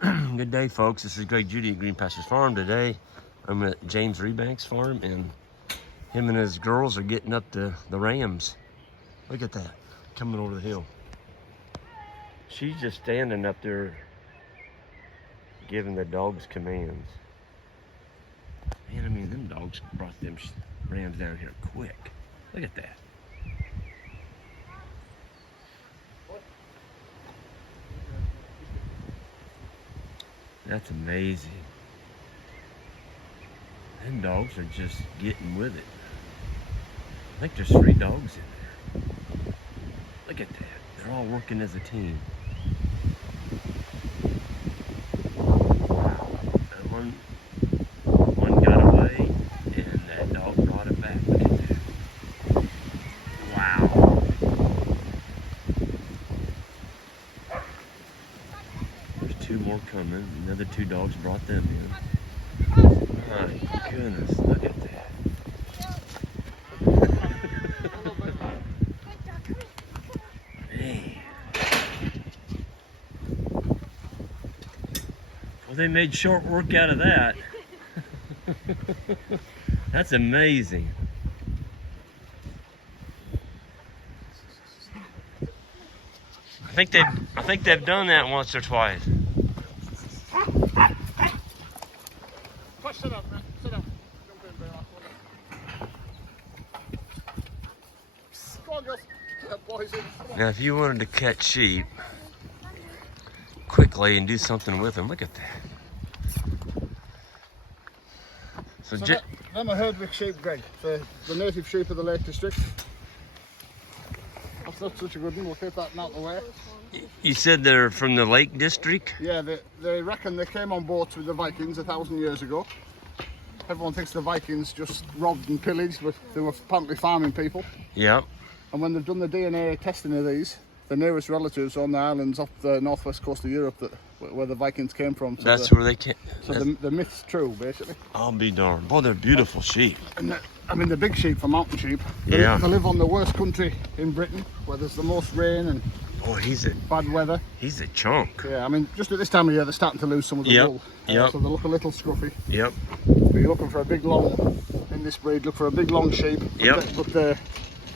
Good day, folks. This is Greg Judy at Green Pastures Farm. Today, I'm at James Rebanks farm, and him and his girls are getting up the rams. Look at that, coming over the hill. She's just standing up there, giving the dogs commands. Man, I mean, them dogs brought them rams down here quick. Look at that. That's amazing. Them dogs are just getting with it. I think there's 3 dogs in there. Look at that. They're all working as a team. Wow. That one got away, and that dog brought it back. Look at that. Wow. There's 2 more coming. Another 2 dogs brought them in. My goodness, look at that. Man. Well, they made short work out of that. That's amazing. I think they've done that once or twice. Sit up, man. Sit up. Jump in, bear. Go on, girls. Yeah, boys in. Now, if you wanted to catch sheep quickly and do something with them, look at that. So them are Herdwick sheep, Greg. The native sheep of the Lake District. That's not such a good one. We'll keep that out the way. You said they're from the Lake District? Yeah, they reckon they came on boats with the Vikings 1,000 years ago. Everyone thinks the Vikings just robbed and pillaged, but they were apparently farming people. Yep. And when they've done the DNA testing of these, the nearest relatives on the islands off the northwest coast of Europe where the Vikings came from. So that's where they came. So the myth's true, basically. I'll be darned. Boy, they're beautiful sheep. And I mean, the big sheep for mountain sheep. They live on the worst country in Britain, where there's the most rain and bad weather. He's a chunk. Yeah, I mean, just at this time of year, they're starting to lose some of the wool. So they look a little scruffy. Yep. But you're looking for a big, long, in this breed, look for a big, long sheep. Yep. But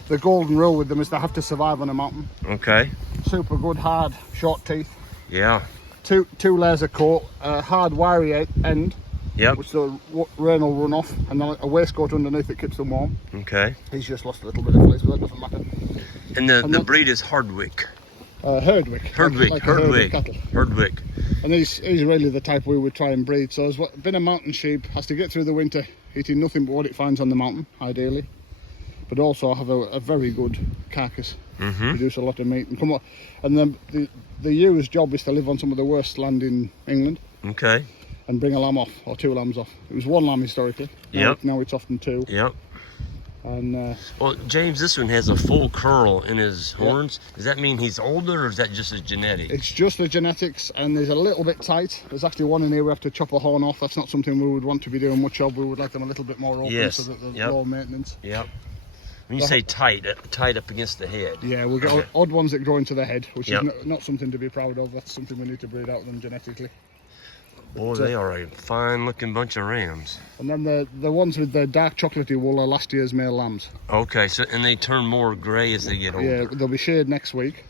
the golden rule with them is they have to survive on a mountain. Okay. Super good, hard, short teeth. Yeah. Two layers of coat, a hard, wiry end. Yep. Which the rain will run off, and then a waistcoat underneath that keeps them warm. Okay. He's just lost a little bit of fleece, but that doesn't matter. And the breed is Herdwick. Herdwick. Herdwick. And he's really the type we would try and breed. So being a mountain sheep, has to get through the winter eating nothing but what it finds on the mountain, ideally. But also have a very good carcass. Produce a lot of meat and come on. And then the ewe's job is to live on some of the worst land in England. Okay. And bring a lamb off, or 2 lambs off. It was 1 lamb historically. Yep. Now it's often 2. Yep. And well, James, this one has a full curl in his horns. Does that mean he's older, or is that just his genetics? It's just the genetics, and there's a little bit tight. There's actually one in here we have to chop a horn off. That's not something we would want to be doing much of. We would like them a little bit more open, so that they're low maintenance. Yep. When you say tight up against the head. Yeah, we'll get odd ones that grow into the head, which is not something to be proud of. That's something we need to breed out of them genetically. Boy, they are a fine-looking bunch of rams. And then the ones with the dark chocolatey wool are last year's male lambs. Okay, so and they turn more grey as they get older. Yeah, they'll be sheared next week.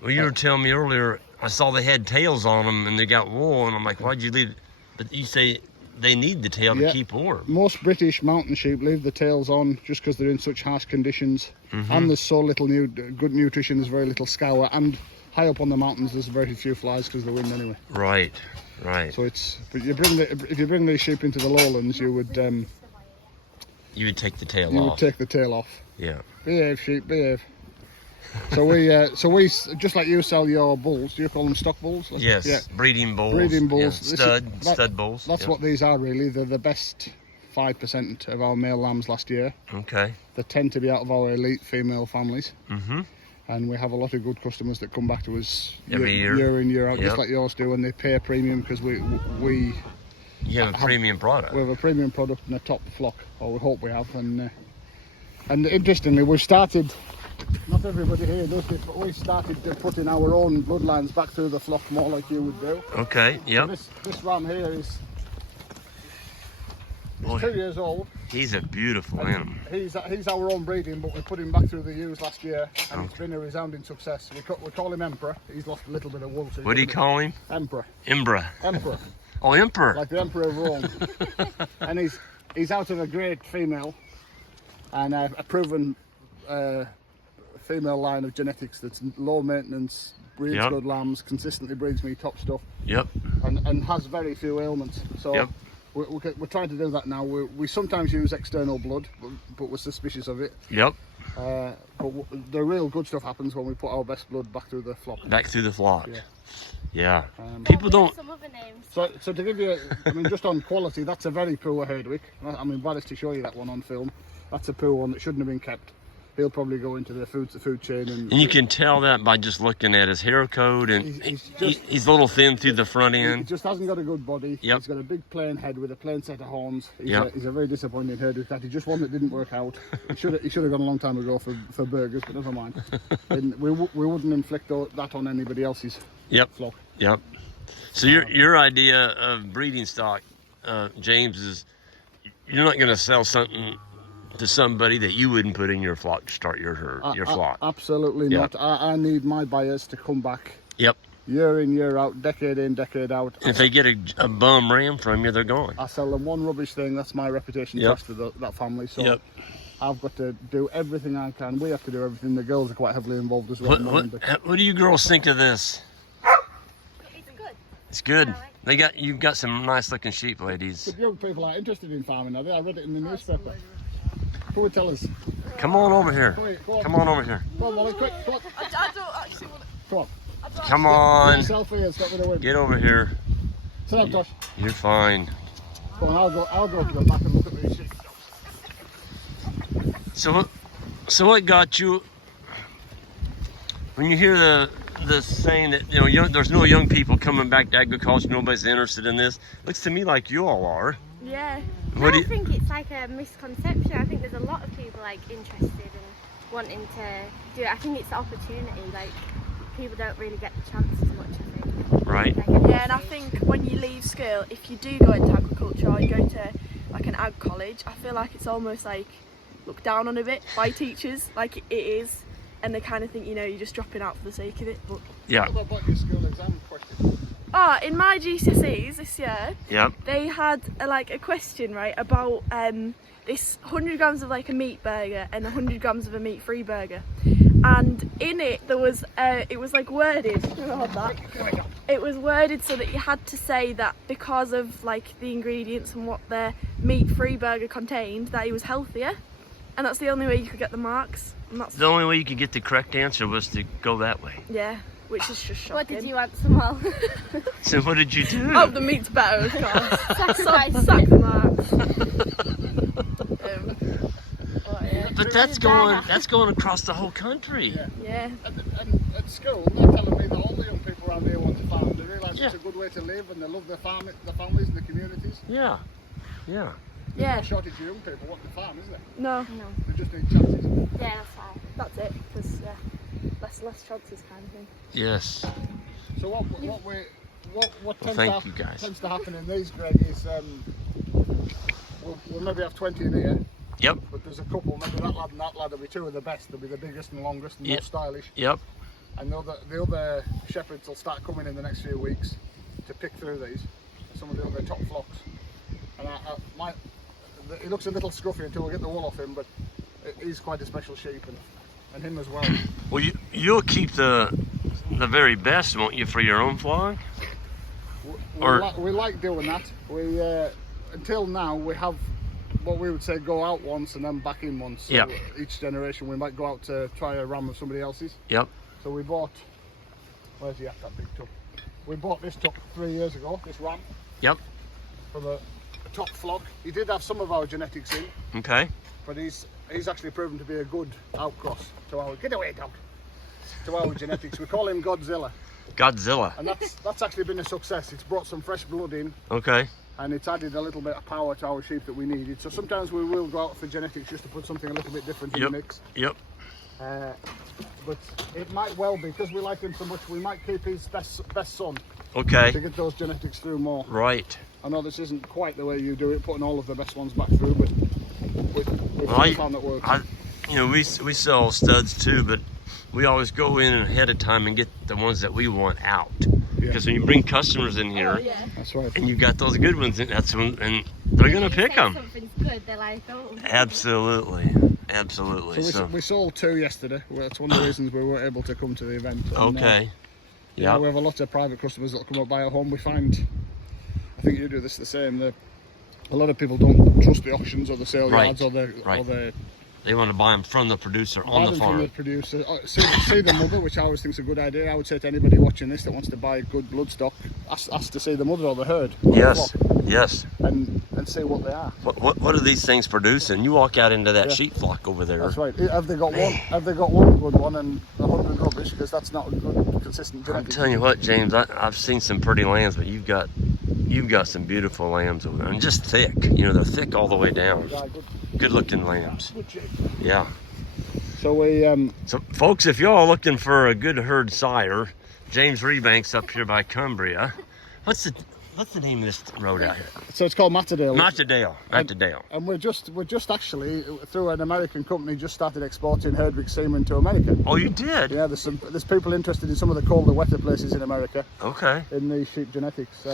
Well, you were telling me earlier, I saw they had tails on them and they got wool, and I'm like, why'd you leave it? But you say they need the tail to keep warm. Most British mountain sheep leave the tails on just because they're in such harsh conditions, and there's so little good nutrition, there's very little scour, and high up on the mountains there's very few flies because of the wind anyway. Right. So but if you bring these sheep into the lowlands, you would take the tail off. You would take the tail off. Yeah. Behave, sheep, behave. So we just like you sell your bulls. Do you call them stock bulls? Yes. Yeah. Breeding bulls. Breeding bulls. Yeah. Stud bulls. That's what these are really. They're the best 5% of our male lambs last year. Okay. They tend to be out of our elite female families. And we have a lot of good customers that come back to us year in, year out, just like yours do, and they pay a premium because we You have a premium product. We have a premium product and a top flock, or we hope we have. And interestingly, we've started not everybody here does this, but we started putting our own bloodlines back through the flock more like you would do. Okay, yep. So this ram here is 2 years old. He's a beautiful animal. He's our own breeding, but we put him back through the ewes last year, and it's been a resounding success. We call him Emperor. He's lost a little bit of wool. So What do you call him? Emperor. Emperor. Emperor. Oh, Emperor. Like the Emperor of Rome. And he's out of a great female, and a proven female line of genetics that's low maintenance, breeds good lambs, consistently breeds me top stuff. Yep. And has very few ailments. So. Yep. We're trying to do that now. We sometimes use external blood, but we're suspicious of it. Yep. But the real good stuff happens when we put our best blood back through the flock. Back through the flock. Yeah. Yeah. People don't. Some other names. So to give you, I mean, just on quality, that's a very poor Herdwick. I'm embarrassed to show you that one on film. That's a poor one that shouldn't have been kept. He'll probably go into the food chain. And you can tell that by just looking at his hair coat, and he's a little thin through the front He end. just hasn't got a good body. Yep. He's got a big plain head with a plain set of horns. He's, Yep. He's a very disappointing Herdwick. That he's just one that didn't work out. He should have gone a long time ago for burgers, but never mind. And we wouldn't inflict that on anybody else's flock. Yep. So your idea of breeding stock, James, is you're not going to sell something to somebody that you wouldn't put in your flock to start your flock. Absolutely not. I need my buyers to come back. Yep. Year in, year out, decade in, decade out. And if they get a bum ram from you, they're gone. I sell them one rubbish thing. That's my reputation test for that family. So I've got to do everything I can. We have to do everything. The girls are quite heavily involved as well. What do you girls think of this? It's good. It's good. You've got some nice looking sheep, ladies. The young people are interested in farming, are they? I read it in the newspaper. Who would tell us? Come on over here. Come on over here. Come on, Molly, quick, come on. I don't actually want to. Come on. Come on. Selfie and stop with the wind. Get over here. Sit down, Tosh. You're fine. Come on, I'll go to the back and look at these sheep. So what got you when you hear the saying that there's no young people coming back to agriculture, nobody's interested in this? Looks to me like you all are. Yeah. I think it's like a misconception. I think there's a lot of people like interested in wanting to do it. I think it's the opportunity. Like people don't really get the chance as much, I think. Right. Yeah, and I think when you leave school, if you do go into agriculture or you go to like an ag college, I feel like it's almost like looked down on a bit by teachers. Like it is, and they kind of think you're just dropping out for the sake of it. But Yeah. What about your school exam question? in my GCSEs this year, Yep. they had a question about this 100 grams of like a meat burger and 100 grams of a meat-free burger, and in it there was it was like worded. It was worded so that you had to say that because of like the ingredients and what the meat-free burger contained, that it was healthier, and that's the only way you could get the marks. And that's The only way you could get the correct answer was to go that way. yeah, which is just shocking. What did you answer, Mal? So what did you do? Oh, the meat's better, of course. Sacrifice. Sack the marks. But that's going across the whole country. Yeah. And at school, they're telling me that all the young people around here want to farm. They realise it's a good way to live, and they love their families and the communities. Yeah. There's no shortage of young people wanting to farm, is there? No. They just need chances. Yeah, that's fine. That's it. Because less chances kind of thing. Yes. So what Thank you guys. tends to happen in these, Greg, is we'll maybe have 20 in here. Yep. But there's a couple, maybe that lad and that lad will be two of the best. They'll be the biggest and longest and most stylish. Yep. And the other shepherds will start coming in the next few weeks to pick through these, some of the other top flocks. And he looks a little scruffy until we get the wool off him, but he's quite a special sheep, and him as well. Well, you'll keep the very best, won't you, for your own flock? We like doing that. We until now we have what we would say go out once and then back in once. So each generation we might go out to try a ram of somebody else's. Yep. So we bought, where's he at, that big tub? We bought this tub 3 years ago, this ram. Yep. From a top flock. He did have some of our genetics in. Okay. But he's actually proven to be a good outcross to our, get away dog, to our genetics. We call him Godzilla. Godzilla. And that's actually been a success. It's brought some fresh blood in. Okay. And it's added a little bit of power to our sheep that we needed. So sometimes we will go out for genetics just to put something a little bit different in the mix. Yep. But it might well be, because we like him so much, we might keep his best son Okay. to get those genetics through more. Right. I know this isn't quite the way you do it, putting all of the best ones back through, but we've found that works. You know, we sell studs too, but we always go in ahead of time and get the ones that we want out. Because when you bring customers in here, That's right. and you got those good ones, that's when, and they're gonna pick them. Something's good, they're like, oh. Absolutely, absolutely. So we sold 2 yesterday. Well, that's one of the reasons we weren't able to come to the event. And, Okay. Yeah, we have a lot of private customers that come up buy a home. We find, I think you do this the same. A lot of people don't trust the auctions or the sale yards or the They want to buy them from the producer on the farm. From the producer. See the mother, which I always think is a good idea. I would say to anybody watching this that wants to buy good bloodstock, ask to see the mother or the herd. Yes, yes. And see what they are. What are these things producing? You walk out into that sheep flock over there. That's right. Have they got one? Have they got one good one and 100 rubbish? Because that's not a good, consistent genetic. I'm telling you what, James. I've seen some pretty lambs, but you've got some beautiful lambs over there, and just thick. You know, they're thick all the way down. Good looking lambs. Good shape. Yeah. So we So folks, if y'all are looking for a good herd sire, James Rebanks up here by Cumbria. What's the name of this road out here? So it's called Matterdale. Matterdale. And we're just actually through an American company just started exporting Herdwick semen to America. Oh, you did? Yeah, there's people interested in some of the colder, wetter places in America. Okay. In the sheep genetics.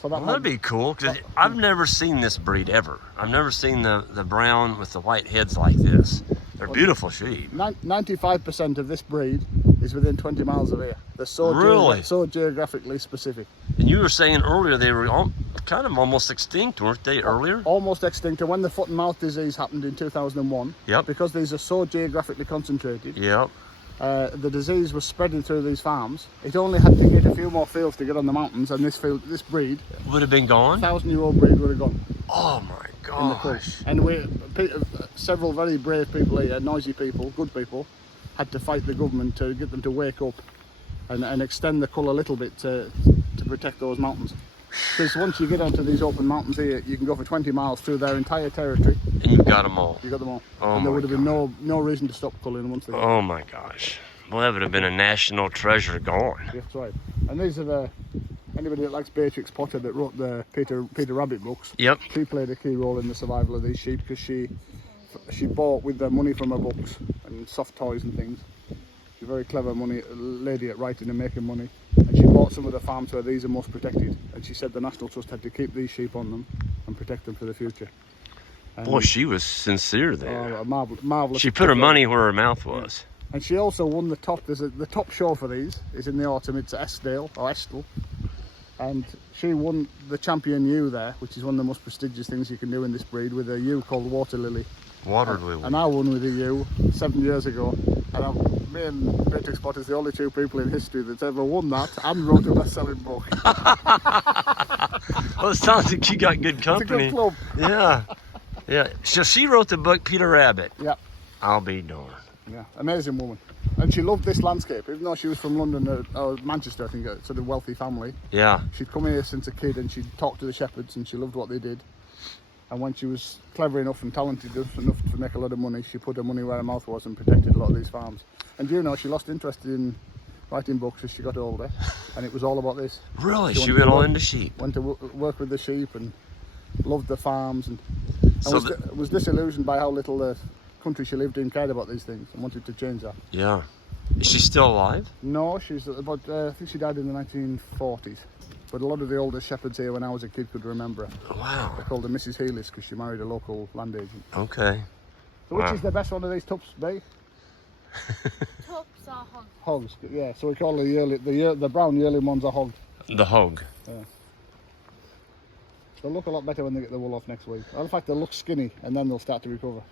So that'd be cool, because I've never seen this breed ever. I've never seen the brown with the white heads like this. They're beautiful sheep. 95% of this breed is within 20 miles of here. They're so geographically specific. And you were saying earlier they were kind of almost extinct, weren't they, earlier? Almost extinct. And when the foot and mouth disease happened in 2001, yep. Because these are so geographically concentrated, yep. The disease was spreading through these farms. It only had to get a few more fields to get on the mountains, and this breed would have been gone. 1,000-year-old breed would have gone. Oh my gosh! And several very brave people here, noisy people, good people, had to fight the government to get them to wake up and extend the cull a little bit to protect those mountains. Because once you get onto these open mountains here, you can go for 20 miles through their entire territory. And you've got them all. You got them all. Oh, and there would have been no reason to stop culling once they got Oh my gosh. Well, that would have been a national treasure gone. That's right. And these are anybody that likes Beatrix Potter that wrote the Peter Rabbit books. Yep. She played a key role in the survival of these sheep because she bought with the money from her books and soft toys and things. She's a very clever lady at writing and making money. And she bought some of the farms where these are most protected. And she said the National Trust had to keep these sheep on them and protect them for the future. Boy, she was sincere there. Oh, marvelous. She put her money where her mouth was. Yeah. And she also won the top. The top show for these is in the autumn. It's at Estill. And she won the champion ewe there, which is one of the most prestigious things you can do in this breed, with a ewe called Water Lily. Water Lily. And I won with a ewe 7 years ago. And me and Beatrix Potter is the only 2 people in history that's ever won that and wrote a best-selling book. Well, it sounds like you got good company. It's a good club. Yeah. Yeah. So she wrote the book, Peter Rabbit. Yeah. I'll be darned. Yeah, amazing woman. And she loved this landscape, even though she was from London or Manchester, I think, a sort of wealthy family. Yeah. She'd come here since a kid and she'd talk to the shepherds and she loved what they did. And when she was clever enough and talented enough to make a lot of money, she put her money where her mouth was and protected a lot of these farms. And she lost interest in writing books as she got older, and it was all about this. Really? She went all into sheep? Went to work with the sheep and loved the farms and was disillusioned by how little the country she lived in cared about these things and wanted to change that. Yeah. Is she still alive? No, she's about, I think she died in the 1940s. But a lot of the older shepherds here when I was a kid could remember her. Wow. They called her Mrs. Healis because she married a local land agent. Okay. So which is the best one of these tups, Bay? Tups or hogs? Hogs, yeah. So we call the brown yearling ones a hog. The hog. Yeah. They'll look a lot better when they get the wool off next week. Well, in fact, they'll look skinny and then they'll start to recover.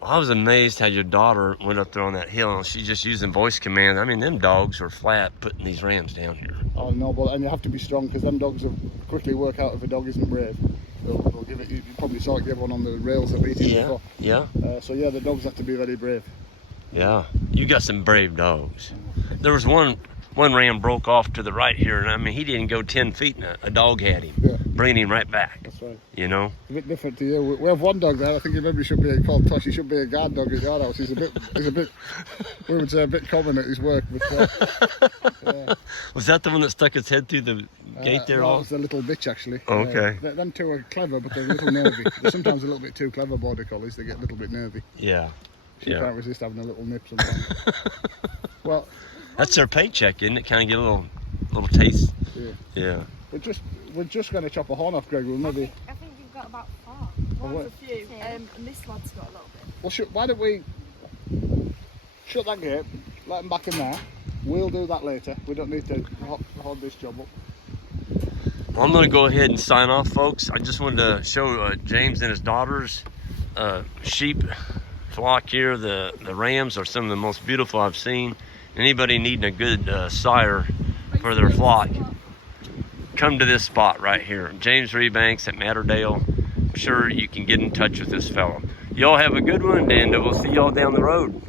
Well, I was amazed how your daughter went up there on that hill and she's just using voice commands. I mean, them dogs are flat putting these rams down here. Oh no, and you have to be strong because them dogs will quickly work out if a dog isn't brave. They'll give it. You probably saw it give one on the rails that beat it before. Yeah. So yeah, the dogs have to be very brave. Yeah. You got some brave dogs. There was one one ram broke off to the right here, and I mean, he didn't go 10 feet, and a dog had him, Yeah. bringing him right back. That's right. You know? A bit different to you. We have one dog there. I think he maybe should be called Tosh. He should be a guard dog at your house. He's a bit, we would say a bit common at his work. But, yeah. Was that the one that stuck its head through the gate there? No, it's a little bitch actually. Okay. Them two are clever, but they're a little nervy. They're sometimes a little bit too clever, border collies. They get a little bit nervy. Yeah. She Yeah. can't resist having a little nip sometimes. Well, That's their paycheck, isn't it? Kind of get a little taste. yeah. Yeah. We're just going to chop a horn off, Greg. We'll maybe. I think you've got about 4. One's a few, and this lad's got a little bit. Well, why don't we shut that gate, let them back in there. We'll do that later. We don't need to hold this job up. Well, I'm going to go ahead and sign off, folks. I just wanted to show James and his daughters sheep flock here. The rams are some of the most beautiful I've seen. Anybody needing a good sire for their flock, come to this spot right here. James Rebanks at Matterdale. I'm sure you can get in touch with this fellow. Y'all have a good one, and we'll see y'all down the road.